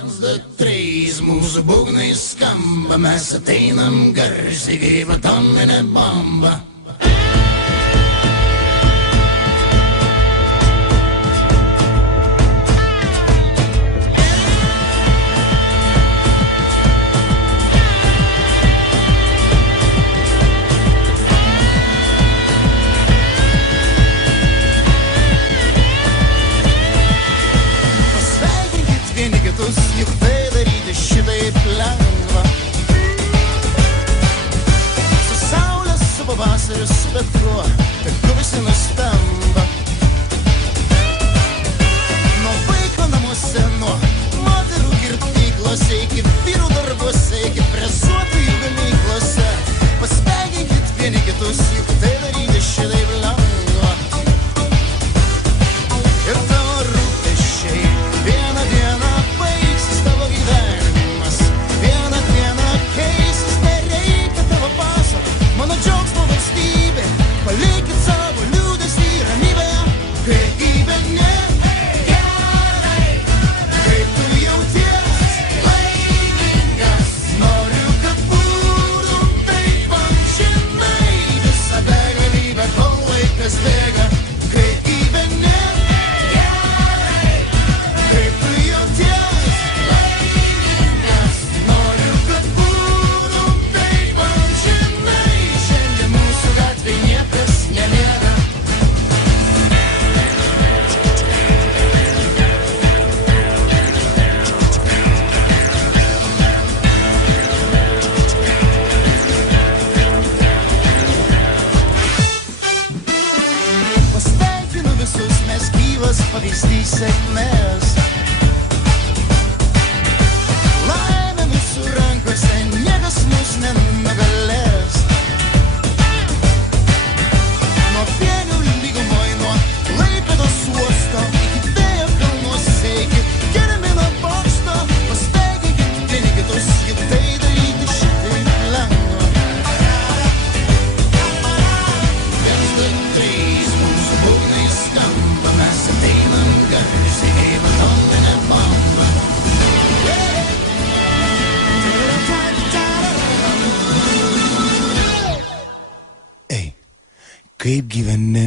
Viens, du, trys, mūsų būgnai skamba, mes ateinam garsiai kaip atominė bomba. Juk tai daryti šitaip lengva. Su saulė, su pavasariu, su bet kuo, tegu visi nustemba. Nuo vaiko namuose, nuo moterų kirpyklose, iki vyrų darbuose, iki presuotojų gamyklose. Pasveikinkit vieni kitus, juk tai daryti šitaip lengva. Ir tavo rūpesčiai vieną dieną tavo gyvenimas, vieną dieną keisis, nereikia tavo paso, mano džiaugsmo valstybė, palikit savo liūdesį ramybėje, kai gyveni gerai, kaip tu jauties laimingas, noriu, kad būtum taip amžinai, visą begalybę, kol laikas bėga, kai gyveni gerai, kaip tu jauties. Pavyzdys sėkmės. Laimė mūsų rankose, niekas mus nenugalės. Nuo Pienių lygumoj, nuo Klaipėdos uosto, iki Vėjo kalnuose, iki Gedimino bokšto. Pasveikinkit vieni kitus, juk tai daryti šitaip lengva. Viens, du, trys, mūsų būgnai skamba, mes ateinam garsiai kaip atominė bomba. Ei, kaip gyveni?